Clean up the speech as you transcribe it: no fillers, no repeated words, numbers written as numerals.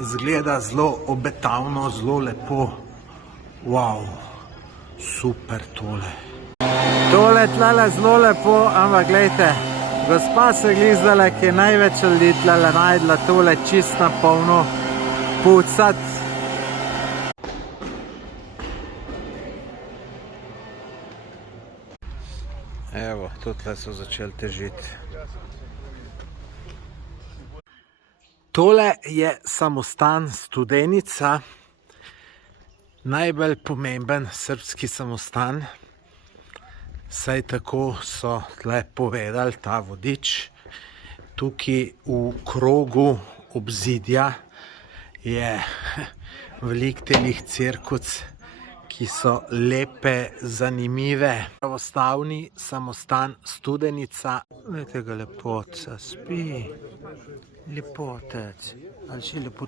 Zgleda zelo obetavno, zelo lepo. Wow, super tole. Tole tlele zelo lepo, ampak gledajte, gospa se glizdala, ki je največ ljudi tlele najdla tole čist na polno pucati. Evo, tukaj so začeli težiti. Tole je samostan Studenica, najbolj pomemben srbski samostan, saj tako so tle povedali ta vodič. Tukaj v krogu obzidja je veliko telih cerkuc, ki so lepe, zanimive. Pravostavni samostan Studenica. Glejte ga, lepotca, spi. Lepotec. Ali še lepo